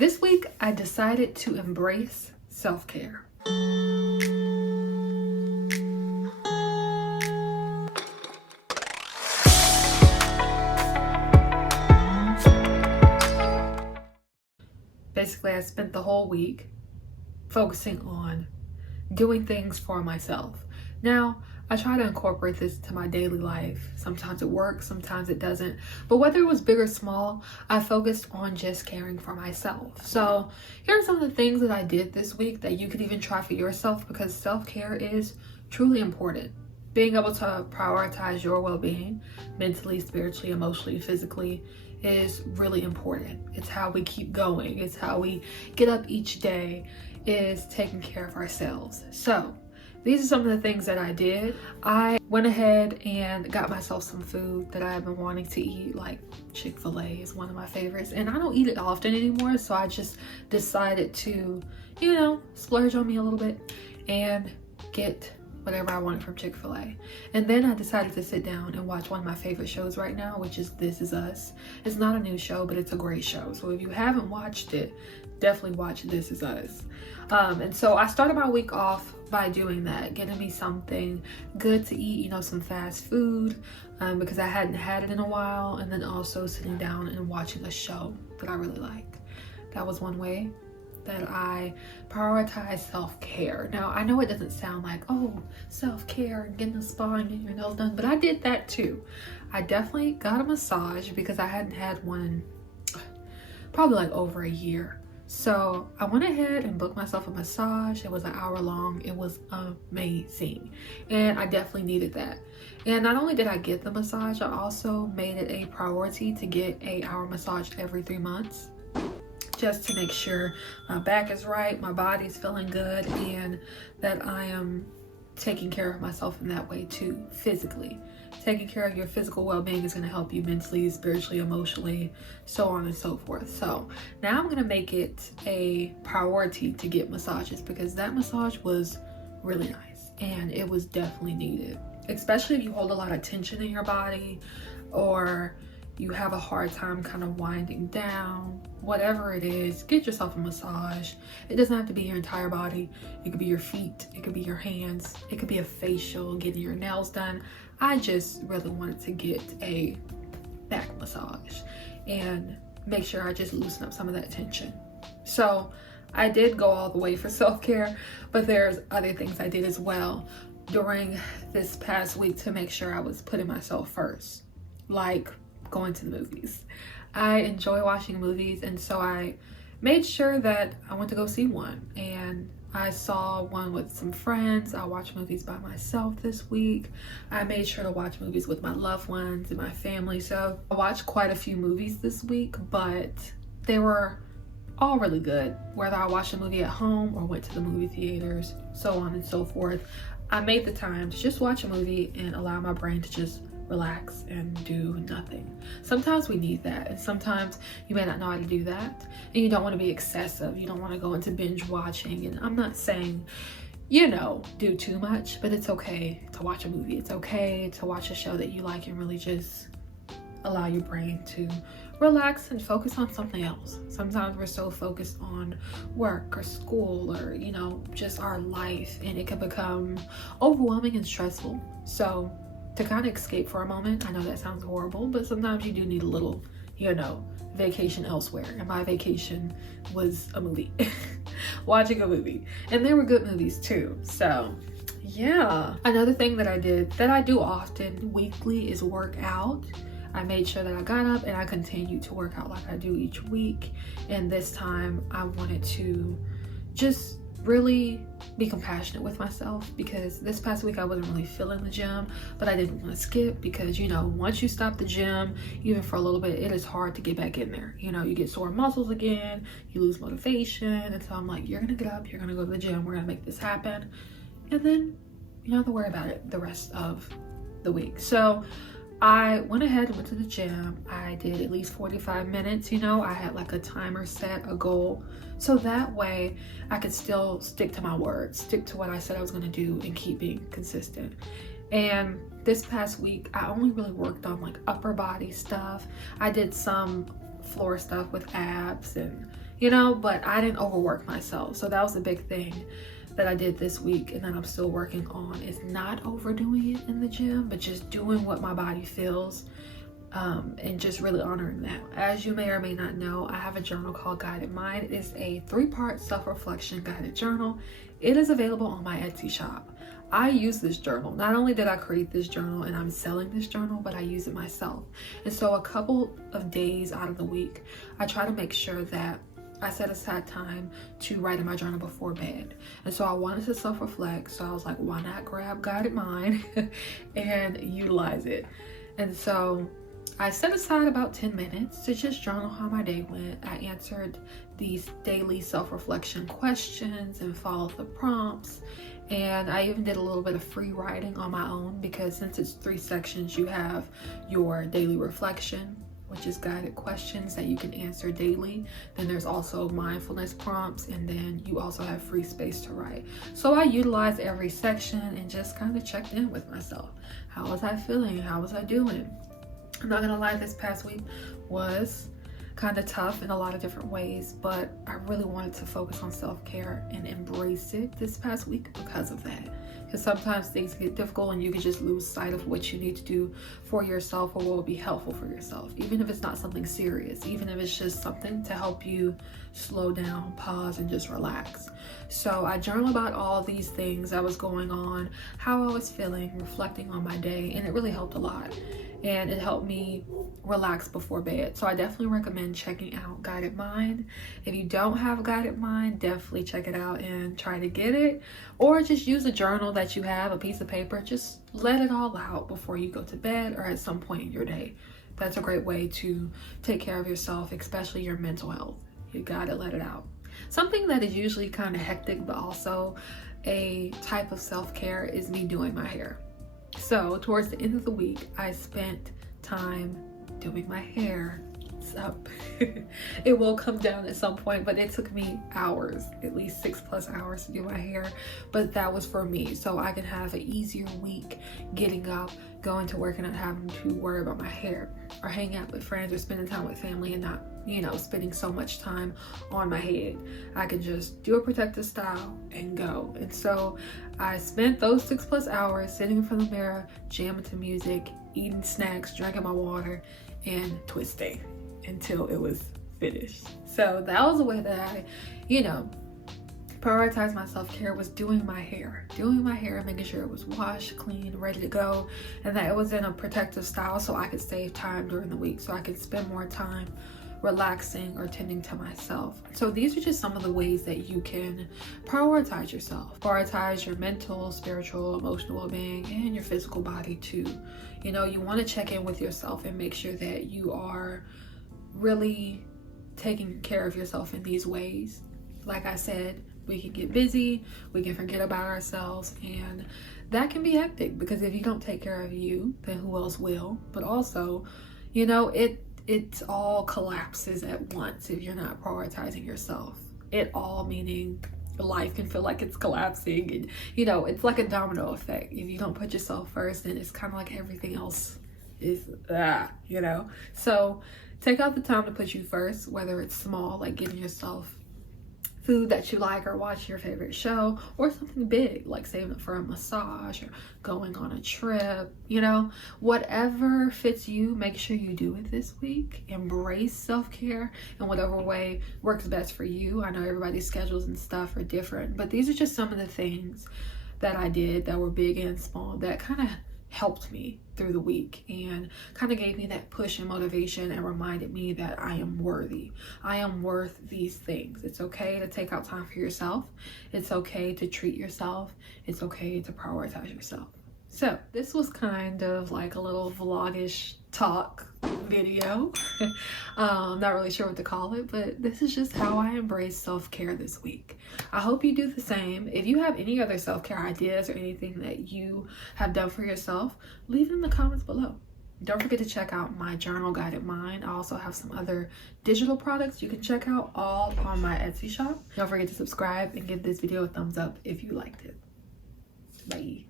This week, I decided to embrace self-care. Basically, I spent the whole week focusing on doing things for myself. Now, I try to incorporate this to my daily life. Sometimes it works, sometimes it doesn't. But whether it was big or small, I focused on just caring for myself. So here are some of the things that I did this week that you could even try for yourself, because self-care is truly important. Being able to prioritize your well-being, mentally, spiritually, emotionally, physically, is really important. It's how we keep going. It's how we get up each day, is taking care of ourselves. So these are some of the things that I did. I went ahead and got myself some food that I've been wanting to eat, like Chick-fil-A is one of my favorites, and I don't eat it often anymore, so I just decided to, splurge on me a little bit and get whatever I wanted from Chick-fil-A. And then I decided to sit down and watch one of my favorite shows right now, which is This Is Us. It's not a new show, but it's a great show. So if you haven't watched it, definitely watch This Is Us. And so I started my week off by doing that, getting me something good to eat, some fast food, because I hadn't had it in a while, and then also sitting down and watching a show that I really like. That was one way that I prioritize self-care. Now, I know it doesn't sound like, oh, self-care and getting a spa and getting your nails done, but I did that too. I definitely got a massage because I hadn't had one in probably like over a year. So I went ahead and booked myself a massage. It was an hour long. It was amazing. And I definitely needed that. And not only did I get the massage, I also made it a priority to get an hour massage every 3 months, just to make sure my back is right, my body's feeling good, and that I am taking care of myself in that way too, physically. Taking care of your physical well-being is going to help you mentally, spiritually, emotionally, so on and so forth. So now I'm going to make it a priority to get massages, because that massage was really nice and it was definitely needed, especially if you hold a lot of tension in your body, or you have a hard time kind of winding down, whatever it is, get yourself a massage. It doesn't have to be your entire body. It could be your feet, it could be your hands, it could be a facial, getting your nails done. I just really wanted to get a back massage and make sure I just loosen up some of that tension. So I did go all the way for self-care, but there's other things I did as well during this past week to make sure I was putting myself first, like going to the movies. I enjoy watching movies, and so I made sure that I went to go see one, and I saw one with some friends. I watched movies by myself this week. I made sure to watch movies with my loved ones and my family. So I watched quite a few movies this week, but they were all really good. Whether I watched a movie at home or went to the movie theaters, so on and so forth, I made the time to just watch a movie and allow my brain to just relax and do nothing. Sometimes we need that, and sometimes you may not know how to do that, and you don't want to be excessive. You don't want to go into binge watching, and I'm not saying, do too much, but it's okay to watch a movie. It's okay to watch a show that you like and really just allow your brain to relax and focus on something else. Sometimes we're so focused on work or school or, just our life, and it can become overwhelming and stressful. So to kind of escape for a moment, I know that sounds horrible, but sometimes you do need a little, vacation elsewhere. And my vacation was a movie, watching a movie. And they were good movies too. So yeah. Another thing that I did, that I do often weekly, is work out. I made sure that I got up and I continued to work out like I do each week. And this time I wanted to just really be compassionate with myself, because this past week I wasn't really feeling the gym, but I didn't want to skip, because once you stop the gym, even for a little bit, it is hard to get back in there. You get sore muscles again, you lose motivation, and so I'm like, you're gonna get up, you're gonna go to the gym, we're gonna make this happen, and then you don't have to worry about it the rest of the week. So I went ahead and went to the gym. I did at least 45 minutes. I had like a timer set, a goal, so that way I could still stick to my word, stick to what I said I was going to do, and keep being consistent. And this past week, I only really worked on like upper body stuff. I did some floor stuff with abs and you know, but I didn't overwork myself. So that was a big thing that I did this week and that I'm still working on, is not overdoing it in the gym, but just doing what my body feels, and just really honoring that. As you may or may not know, I have a journal called Guided Mind. It is a 3-part self-reflection guided journal. It is available on my Etsy shop. I use this journal. Not only did I create this journal and I'm selling this journal, but I use it myself. And so a couple of days out of the week, I try to make sure that I set aside time to write in my journal before bed. And so I wanted to self-reflect. So I was like, why not grab Guided Mind and utilize it? And so I set aside about 10 minutes to just journal how my day went. I answered these daily self-reflection questions and followed the prompts. And I even did a little bit of free writing on my own, because since it's 3 sections, you have your daily reflection, which is guided questions that you can answer daily. Then there's also mindfulness prompts, and then you also have free space to write. So I utilized every section and just kind of checked in with myself. How was I feeling? How was I doing? I'm not gonna lie, this past week was kind of tough in a lot of different ways, but I really wanted to focus on self-care and embrace it this past week because of that. Because sometimes things get difficult and you can just lose sight of what you need to do for yourself or what will be helpful for yourself, even if it's not something serious, even if it's just something to help you slow down, pause, and just relax. So I journal about all these things that was going on, how I was feeling, reflecting on my day, and it really helped a lot. And it helped me relax before bed. So I definitely recommend checking out Guided Mind. If you don't have Guided Mind, definitely check it out and try to get it. Or just use a journal that you have, a piece of paper. Just let it all out before you go to bed or at some point in your day. That's a great way to take care of yourself, especially your mental health. You gotta let it out. Something that is usually kind of hectic, but also a type of self-care, is me doing my hair. So towards the end of the week, I spent time doing my hair. It's up. It will come down at some point, but it took me hours, at least 6+ hours to do my hair. But that was for me, so I can have an easier week getting up, going to work, and not having to worry about my hair, or hang out with friends, or spending time with family, and not, you know, spending so much time on my head. I can just do a protective style and go. And so I spent those 6+ hours sitting in front of the mirror, jamming to music, eating snacks, drinking my water, and twisting until it was finished. So that was the way that I, you know, prioritized my self-care, was doing my hair, making sure it was washed, clean, ready to go, and that it was in a protective style so I could save time during the week, so I could spend more time relaxing or tending to myself. So these are just some of the ways that you can prioritize yourself. Prioritize your mental, spiritual, emotional well-being, and your physical body too. You know, you want to check in with yourself and make sure that you are really taking care of yourself in these ways. Like I said, we can get busy, we can forget about ourselves, and that can be hectic, because if you don't take care of you, then who else will? But also, you know, it all collapses at once if you're not prioritizing yourself. It all meaning life can feel like it's collapsing, and you know, it's like a domino effect. If you don't put yourself first, then it's kind of like everything else is you know. So take out the time to put you first, whether it's small, like giving yourself food that you like, or watch your favorite show, or something big like saving up for a massage or going on a trip. You know, whatever fits you, make sure you do it this week. Embrace self-care in whatever way works best for you. I know everybody's schedules and stuff are different, but these are just some of the things that I did that were big and small that kind of helped me through the week and kind of gave me that push and motivation and reminded me that I am worthy. I am worth these things. It's okay to take out time for yourself. It's okay to treat yourself. It's okay to prioritize yourself. So this was kind of like a little vlogish talk video. Not really sure what to call it, but this is just how I embrace self-care this week. I hope you do the same. If you have any other self-care ideas or anything that you have done for yourself, leave it in the comments below. Don't forget to check out my journal, Guided Mind. I also have some other digital products you can check out, all on my Etsy shop. Don't forget to subscribe and give this video a thumbs up if you liked it. Bye.